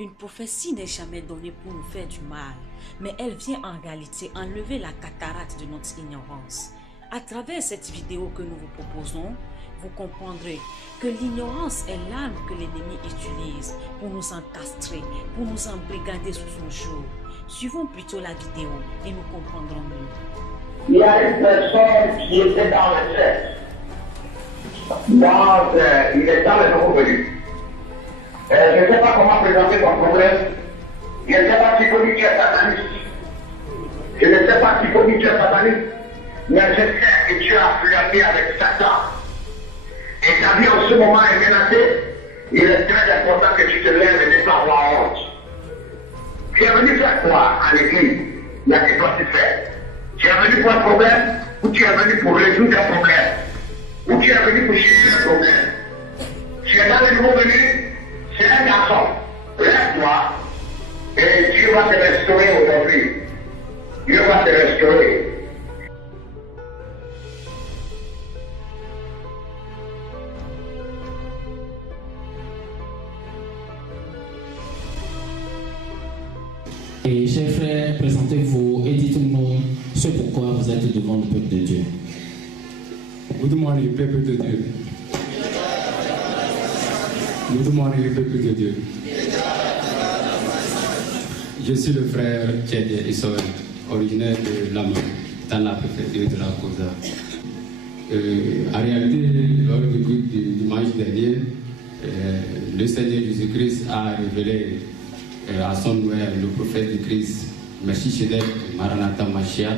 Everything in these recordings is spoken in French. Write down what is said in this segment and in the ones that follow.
Une prophétie n'est jamais donnée pour nous faire du mal, mais elle vient en réalité enlever la cataracte de notre ignorance. À travers cette vidéo que nous vous proposons, vous comprendrez que l'ignorance est l'arme que l'ennemi utilise pour nous encastrer, pour nous embrigader sous son joug. Suivons plutôt la vidéo et nous comprendrons mieux. Il y a une personne qui était dans le sexe. Il est dans le nouveau venu. Je ne sais pas comment présenter ton problème. Je ne sais pas si tu es sataniste. Je ne sais pas si tu es sataniste. Mais je sais que tu as flirté avec Satan. Et ta vie en ce moment est menacée. Il est très important que tu te lèves et ne pas avoir honte. Tu es venu faire quoi à l'église? Il y a quelque chose à faire. Tu es venu pour un problème ou tu es venu pour résoudre un problème? Ou tu es venu pour chercher un problème? Tu es dans le nouveau venu. C'est un garçon, lève-toi et Dieu va te restaurer aujourd'hui. Dieu va te restaurer. Et chers frères, présentez-vous et dites-nous ce pourquoi vous êtes devant le peuple de Dieu. Vous demandez le peuple de Dieu. Nous demandons le peuple de Dieu. Je suis le frère Tchède Issoe, originaire de Lama, dans la préfecture de la Kosa. En réalité, lors du culte du dimanche dernier, le Seigneur Jésus-Christ a révélé à son nom le prophète de Christ, Melchisedec Maranatha Mashiach,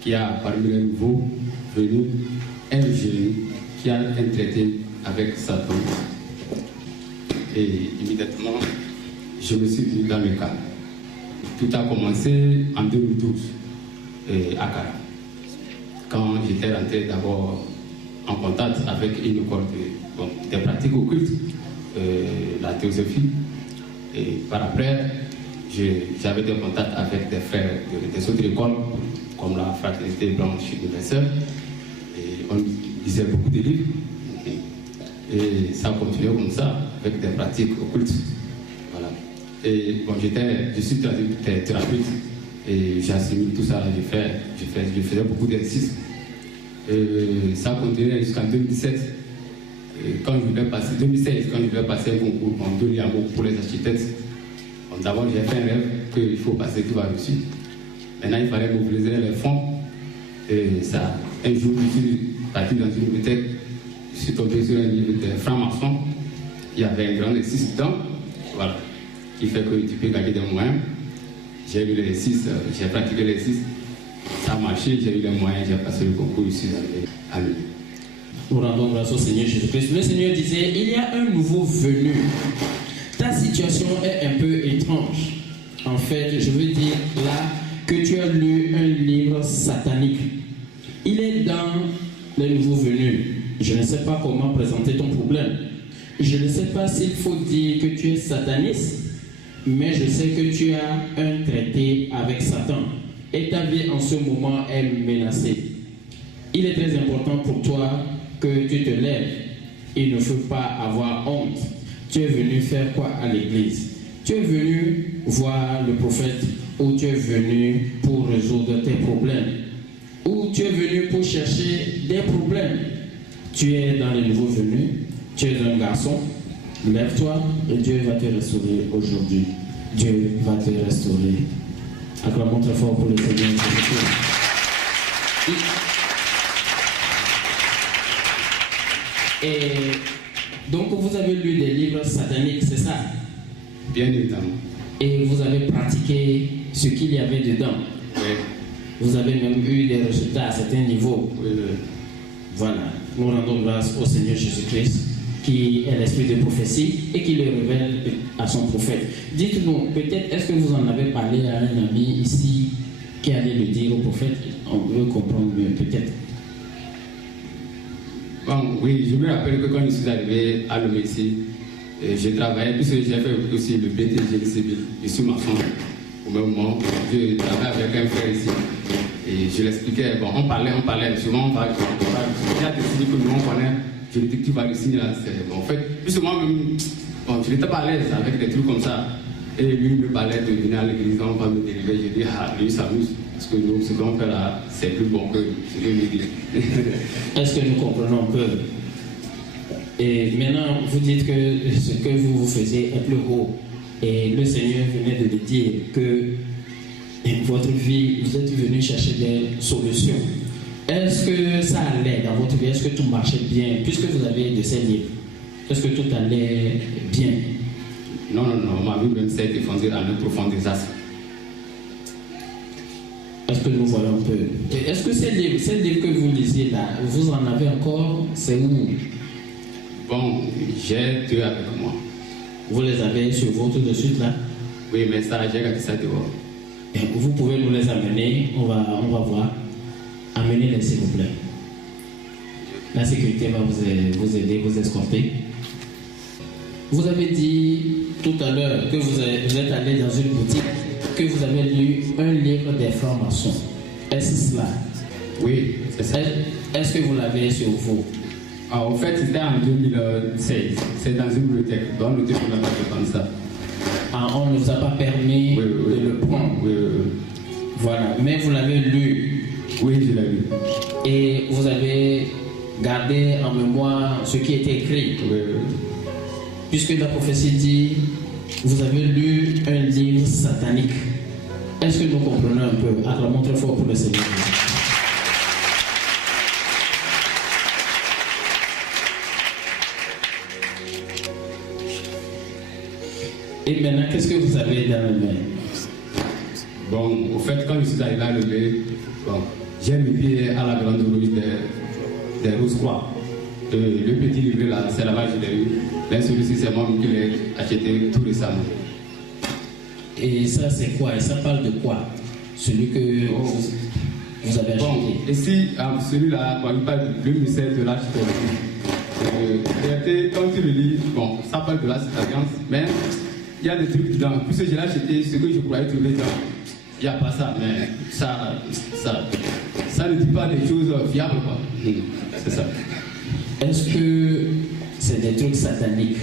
qui a parmi les nouveaux venus un génie qui a un traité avec Satan. Et immédiatement, je me suis mis dans le cas. Tout a commencé en 2012 à Kara, quand j'étais rentré d'abord en contact avec une cohorte des pratiques occultes, la théosophie. Et par après, j'avais des contacts avec des frères des autres écoles, comme la fraternité blanche universelle. Et on lisait beaucoup de livres. Et ça a continué comme ça, avec des pratiques occultes. Voilà. Et bon, je suis thérapeute et j'assimile tout ça, je faisais beaucoup d'exercices. Ça a continué jusqu'en 2017. Quand je voulais passer, 2016, quand je voulais passer un concours en Doliamo pour les architectes, d'abord j'ai fait un rêve qu'il faut passer tout par-dessus. Maintenant il fallait mobiliser les fonds. Et ça, un jour je suis parti dans une bibliothèque. Je suis tombé sur un livre de franc-maçon. Il y avait un grand exercice dedans, voilà, qui fait que tu peux gagner des moyens. J'ai lu l'exercice, j'ai pratiqué l'exercice, ça a marché, j'ai eu les moyens, j'ai passé le concours ici à lui. Nous rendons grâce au Seigneur Jésus-Christ. Le Seigneur disait, il y a un nouveau venu. Ta situation est un peu étrange. En fait, je veux dire là que tu as lu un livre satanique. Il est dans les nouveaux venus. Je ne sais pas comment présenter ton problème. Je ne sais pas s'il faut dire que tu es sataniste, mais je sais que tu as un traité avec Satan. Et ta vie en ce moment est menacée. Il est très important pour toi que tu te lèves. Il ne faut pas avoir honte. Tu es venu faire quoi à l'église? Tu es venu voir le prophète ou tu es venu pour résoudre tes problèmes? Ou tu es venu pour chercher des problèmes? Tu es dans les nouveaux venus, tu es un garçon, lève-toi et Dieu va te restaurer aujourd'hui. Dieu va te restaurer. Acclamons très fort pour le Seigneur Jésus-Christ. Et donc vous avez lu des livres sataniques, c'est ça? Bien évidemment. Et vous avez pratiqué ce qu'il y avait dedans? Oui. Vous avez même eu des résultats à certains niveaux? Oui, oui. Voilà, nous rendons grâce au Seigneur Jésus-Christ qui est l'esprit de prophétie et qui le révèle à son prophète. Dites-nous, peut-être, est-ce que vous en avez parlé à un ami ici qui allait le dire au prophète? On veut comprendre mieux, peut-être. Bon, oui, je me rappelle que quand je suis arrivé à l'OMC, j'ai travaillé, puisque j'ai fait aussi le BTG civil, je suis maçon. Au même moment, je travaille avec un frère ici. Et je l'expliquais, bon, on parlait, souvent on parle, il y a des signes que nous on connaît, je lui dis que tu vas le signer là, bon, en fait, plus moi même, bon, je n'étais pas à l'aise avec des trucs comme ça. Et lui me parlait de venir à l'église, on va me délivrer. Je dis, ah, lui s'amuse. Parce que nous, ce qu'on fait là, c'est plus bon que ce que l'église. Est-ce que nous comprenons un peu? Et maintenant, vous dites que ce que vous faisiez est plus haut. Et le Seigneur venait de le dire que votre vie, vous êtes venu chercher des solutions. Est-ce que ça allait dans votre vie? Est-ce que tout marchait bien? Puisque vous avez de ces livres, est-ce que tout allait bien? Non, ma vie même s'est effondrée dans un profond désastre. Est-ce que nous voyons un peu? Est-ce que ces livres que vous lisiez là, vous en avez encore? C'est où? Bon, j'ai deux avec moi. Vous les avez sur vous tout de suite là? Oui, mais ça, j'ai gardé ça dehors. Et vous pouvez nous les amener, on va voir. Amenez-les s'il vous plaît. La sécurité va vous aider, vous escorter. Vous avez dit tout à l'heure que vous êtes allé dans une boutique, que vous avez lu un livre des francs-maçons. Est-ce cela? Oui, c'est ça. Est-ce que vous l'avez sur vous? Ah, en fait, c'était en 2016. C'est dans une bibliothèque. Donc, le téléphone n'a pas fait comme ça. Ah, on ne vous a pas permis de le prendre? Oui. Voilà. Mais vous l'avez lu? Oui, je l'ai lu. Et vous avez gardé en mémoire ce qui était écrit? Oui. Puisque la prophétie dit, vous avez lu un livre satanique. Est-ce que nous comprenons un peu? Acclamons très fort pour le Seigneur. Et maintenant, qu'est-ce que vous avez dans le main? Bon, au fait, quand je suis arrivé à lever, bon, j'ai mis pied à la grande rouge des Rose-Croix. Le petit livre là, c'est là-bas que je l'ai eu. Mais celui-ci, c'est moi qui l'ai acheté tout récemment. Et ça, c'est quoi? Et ça parle de quoi? Celui que vous avez acheté? Bon, ici, celui-là, bon, il parle du mystère de l'âge quand tu le lis, bon, ça parle de la citadence, mais il y a des trucs dedans. Puisque je l'ai acheté, ce que je croyais trouver dedans, il n'y a pas ça, mais ça ne dit pas des choses fiables, quoi. C'est ça. Est-ce que c'est des trucs sataniques?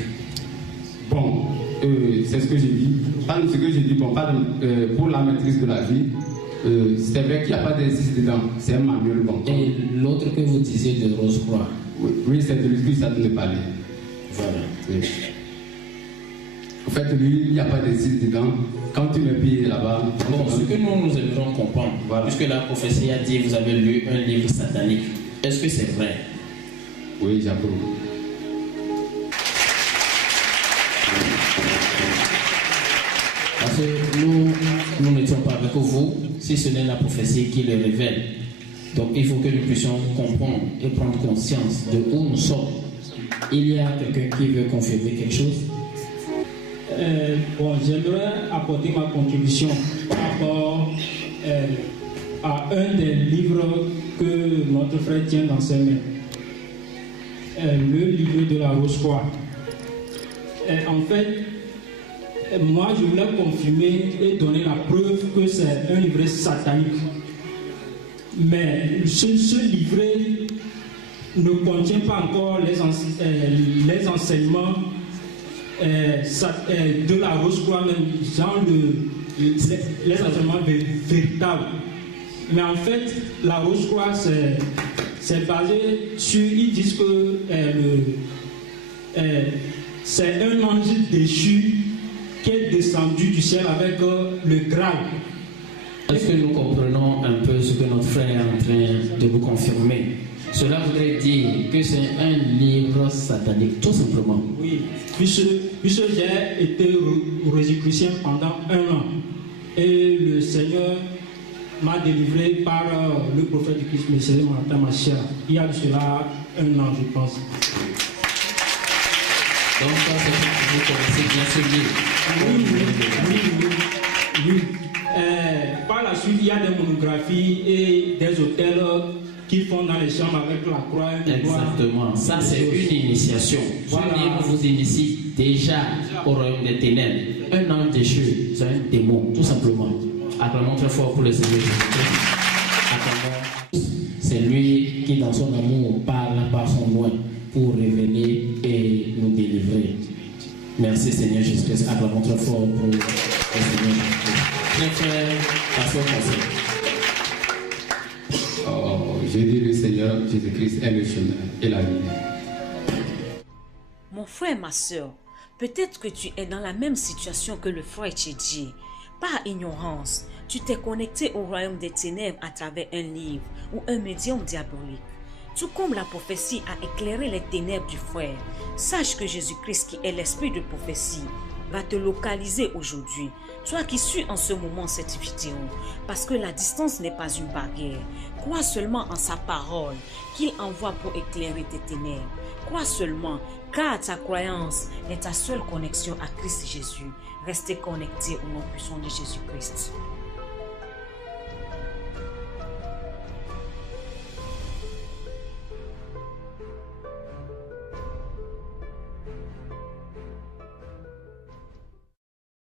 Bon, c'est ce que j'ai dit. Pas ce que j'ai dit, bon, pour la maîtrise de la vie, c'est vrai qu'il n'y a pas d'indice dedans. C'est un manuel, bon. Et l'autre que vous disiez de Rose-Croix? Oui, c'est de l'esprit ça de parler. Voilà. Oui. En fait, lui, il n'y a pas d'indice dedans. Quand tu me payes là-bas. Bon, ce que nous aimerions comprendre, voilà. Puisque la prophétie a dit vous avez lu un livre satanique, est-ce que c'est vrai? Oui, j'approuve. Parce que nous n'étions pas avec vous si ce n'est la prophétie qui le révèle. Donc il faut que nous puissions comprendre et prendre conscience de où nous sommes. Il y a quelqu'un qui veut confirmer quelque chose? Bon, j'aimerais apporter ma contribution par rapport à un des livres que notre frère tient dans ses mains. Le livre de la Rose-Croix. En fait, moi je voulais confirmer et donner la preuve que c'est un livret satanique. Mais ce livret ne contient pas encore les enseignements de la Rose-Croix, même genre les enseignements véritables. Mais en fait, la Rose-Croix, c'est basé sur, ils disent que c'est un ange déchu qui est descendu du ciel avec le Graal. Est-ce que nous comprenons un peu ce que notre frère est en train de vous confirmer? Cela voudrait dire que c'est un livre satanique, tout simplement. Oui, puisque j'ai été rosicrucien pendant 1 an. Et le Seigneur m'a délivré par le prophète du Christ, Messiah Martin Machia. Il y a de cela 1 an, je pense. Donc ça, c'est que vous connaissez bien ce livre. Oui. Par la suite, il y a des monographies et des hôtels qui font dans les chambres avec la croix. Exactement. Ça, c'est une initiation. Voilà. Ce livre vous initie déjà au royaume des ténèbres. Un ange déchu, c'est un démon, tout simplement. Acclamons très fort pour le Seigneur Jésus-Christ. C'est lui qui, dans son amour, parle par son loin pour révéler et nous délivrer. Merci Seigneur Jésus-Christ. Acclamons très fort pour le Seigneur Jésus-Christ. Très frère, pasteur conseil. Oh, je dis le Seigneur Jésus-Christ est le chemin et la lumière. Mon frère, ma soeur, peut-être que tu es dans la même situation que le frère Tchédji. Par ignorance, tu t'es connecté au royaume des ténèbres à travers un livre ou un médium diabolique. Tout comme la prophétie a éclairé les ténèbres du frère, sache que Jésus-Christ, qui est l'esprit de prophétie, va te localiser aujourd'hui. Toi qui suis en ce moment cette vidéo, parce que la distance n'est pas une barrière. Crois seulement en sa parole qu'il envoie pour éclairer tes ténèbres. Crois seulement, car ta croyance est ta seule connexion à Christ Jésus. Restez connectés au nom puissant de Jésus-Christ.